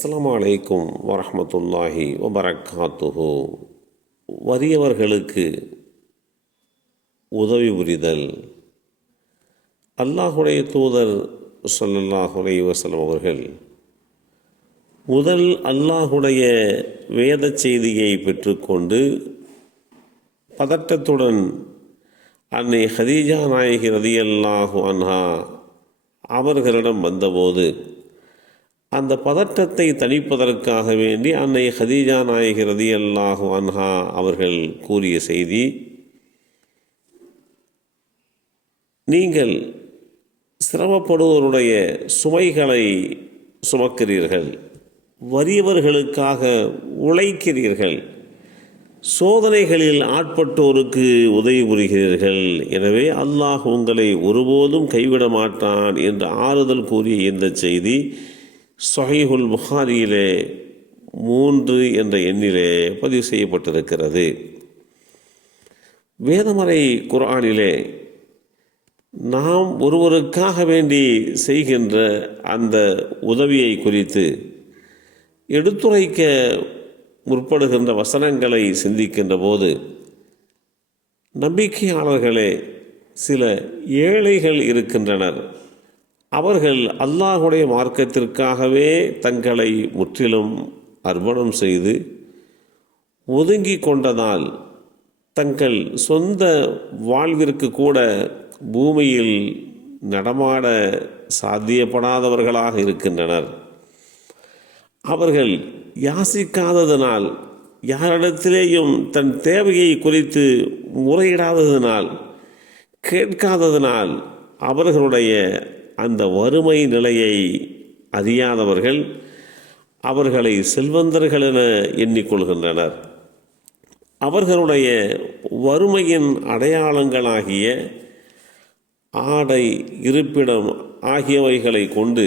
அஸ்ஸலாமு அலைக்கும் வரஹ்மத்துல்லாஹி வபரகாத்துஹு. வறியவர்களுக்கு உதவி புரிதல். அல்லாஹுடைய தூதர் ஸல்லல்லாஹு அலைஹி வஸல்லம் அவர்கள் முதல் அல்லாஹுடைய வேத செய்தியை பெற்றுக்கொண்டு பதட்டத்துடன் அன்னை ஹதீஜா நாயகி ரலியல்லாஹு அன்ஹா அவர்களிடம் வந்தபோது அந்த பதட்டத்தை தணிப்பதற்காக வேண்டி அன்னை ஹதீஜா நாயகி ரலியல்லாஹு அன்ஹா அவர்கள் கூறிய செய்தி, நீங்கள் சிரமப்படுவோருடைய சுமைகளை சுமக்கிறீர்கள், வறியவர்களுக்காக உழைக்கிறீர்கள், சோதனைகளில் ஆட்பட்டோருக்கு உதவி புரிகிறீர்கள். எனவே அல்லாஹ் உங்களை ஒருபோதும் கைவிட மாட்டான் என்று ஆறுதல் கூறிய இந்த செய்தி ஸஹீஹுல் புகாரியிலே 3 என்ற எண்ணிலே பதிவு செய்யப்பட்டிருக்கிறது. வேதமறை குர்ஆனிலே நாம் ஒருவருக்காக வேண்டி செய்கின்ற அந்த உதவியை குறித்து எடுத்துரைக்க முற்படுகின்ற வசனங்களை சிந்திக்கின்ற போது, நம்பிக்கையாளர்களே, சில ஏழைகள் இருக்கின்றனர். அவர்கள் அல்லாஹுடைய மார்க்கத்திற்காகவே தங்களை முற்றிலும் அர்ப்பணம் செய்து ஒதுங்கி கொண்டதால் தங்கள் சொந்த வாழ்விற்கு கூட பூமியில் நடமாட சாத்தியப்படாதவர்களாக இருக்கின்றனர். அவர்கள் யாசிக்காததனால், யாரிடத்திலேயும் தன் தேவையை குறித்து முறையிடாததினால், கேட்காததினால் அவர்களுடைய அந்த வறுமை நிலையை அறியாதவர்கள் அவர்களை செல்வந்தர்கள் என எண்ணிக்கொள்கின்றனர். அவர்களுடைய வறுமையின் அடையாளங்களாகிய ஆடை, இருப்பிடம் ஆகியவைகளை கொண்டு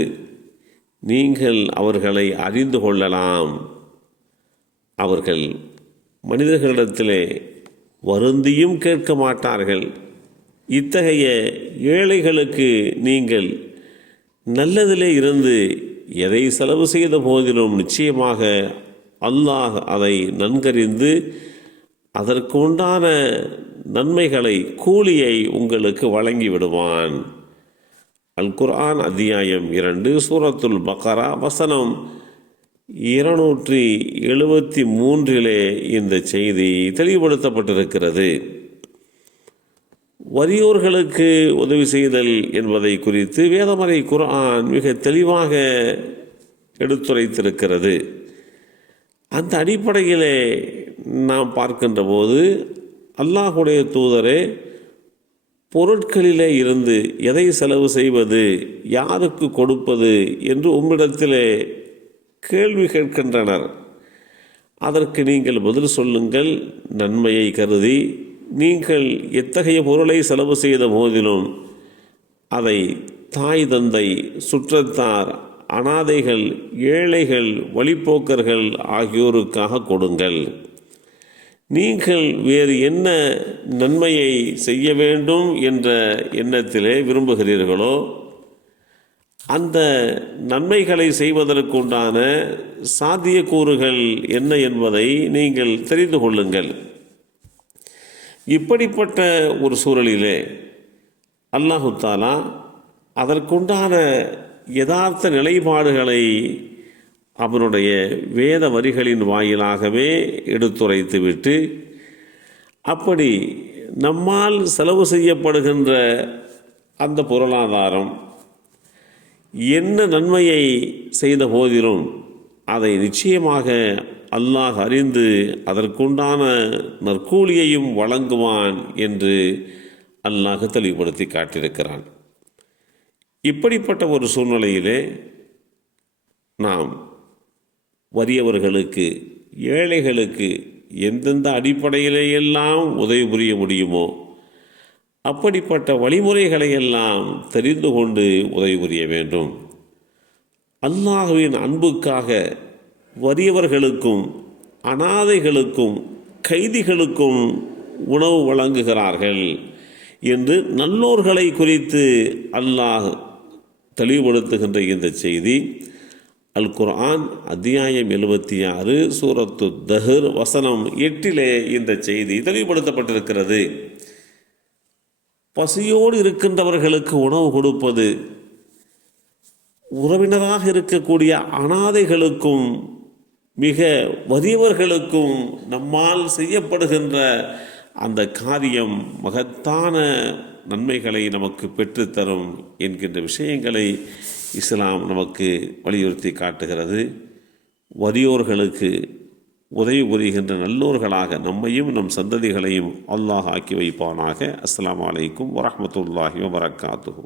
நீங்கள் அவர்களை அறிந்து கொள்ளலாம். அவர்கள் மனிதர்களிடத்திலே வருந்தியும் கேட்க மாட்டார்கள். இத்தகைய ஏழைகளுக்கு நீங்கள் நல்லதிலே இருந்து எதை செலவு செய்த போதிலும் நிச்சயமாக அல்லாஹ் அதை நன்கறிந்து அதற்கு உண்டான நன்மைகளை, கூலியை உங்களுக்கு வழங்கி விடுவான். அல் குர்ஆன் அத்தியாயம் 2 சூரத்துல் பக்ரா வசனம் 273 இந்த செய்தி தெளிவுபடுத்தப்பட்டிருக்கிறது. வறியோர்களுக்கு உதவி செய்தல் என்பதை குறித்து வேதமறை குர்ஆன் மிக தெளிவாக எடுத்துரைத்திருக்கிறது. அந்த அடிப்படையிலே நாம் பார்க்கின்ற போது, அல்லாஹுடைய தூதரே, பொருட்களிலே இருந்து எதை செலவு செய்வது, யாருக்கு கொடுப்பது என்று உம்மிடத்திலே கேள்வி கேட்கின்றனர். அதற்கு நீங்கள் பதில் சொல்லுங்கள். நன்மையை கருதி நீங்கள் எத்தகைய பொருளை செலவு செய்த போதிலும் அதை தாய், தந்தை, சுற்றத்தார், அனாதைகள், ஏழைகள், வழிப்போக்கர்கள் ஆகியோருக்காக கொடுங்கள். நீங்கள் வேறு என்ன நன்மையை செய்ய வேண்டும் என்ற எண்ணத்திலே விரும்புகிறீர்களோ அந்த நன்மைகளை செய்வதற்குண்டான சாத்தியக்கூறுகள் என்ன என்பதை நீங்கள் தெரிந்து கொள்ளுங்கள். இப்படிப்பட்ட ஒரு சூழலிலே அல்லாஹு தஆலா அதற்குண்டான யதார்த்த நிலைப்பாடுகளை அவனுடைய வேத வரிகளின் வாயிலாகவே எடுத்துரைத்துவிட்டு, அப்படி நம்மால் செலவு செய்யப்படுகின்ற அந்த பொருளாதாரம் என்ன நன்மையை செய்த போதிலும் அதை நிச்சயமாக அல்லாஹ் அறிந்து அதற்குண்டான நற்கூலியையும் வழங்குவான் என்று அல்லாஹ் தெளிவுபடுத்தி காட்டியிருக்கிறான். இப்படிப்பட்ட ஒரு சூழ்நிலையிலே நாம் வறியவர்களுக்கு, ஏழைகளுக்கு எந்தெந்த அடிப்படையிலேயெல்லாம் உதவி புரிய முடியுமோ அப்படிப்பட்ட வழிமுறைகளையெல்லாம் தெரிந்து கொண்டு உதவி புரிய வேண்டும். அல்லாஹ்வின் அன்புக்காக வறியவர்களுக்கும், அனாதைகளுக்கும், கைதிகளுக்கும் உணவு வழங்குகிறார்கள் என்று நல்லோர்களை குறித்து அல்லாஹ் தெளிவுபடுத்துகின்ற இந்த செய்தி அல் குர்ஆன் அத்தியாயம் 76 சூரத்து தஹர் வசனம் 8 இந்த செய்தி தெளிவுபடுத்தப்பட்டிருக்கிறது. பசியோடு இருக்கின்றவர்களுக்கு உணவு கொடுப்பது, உறவினராக இருக்கக்கூடிய அனாதைகளுக்கும் மிக வறியவர்களுக்கும் நம்மால் செய்யப்படுகின்ற அந்த காரியம் மகத்தான நன்மைகளை நமக்கு பெற்றுத்தரும் என்கின்ற விஷயங்களை இஸ்லாம் நமக்கு வலியுறுத்தி காட்டுகிறது. வறியோர்களுக்கு உதவி புரிகின்ற நல்லோர்களாக நம்மையும் நம் சந்ததிகளையும் அல்லாஹ் ஆக்கி வைப்பானாக. அஸ்ஸலாமு அலைக்கும் வரஹ்மத்துல்லாஹி வபரகாத்துஹு.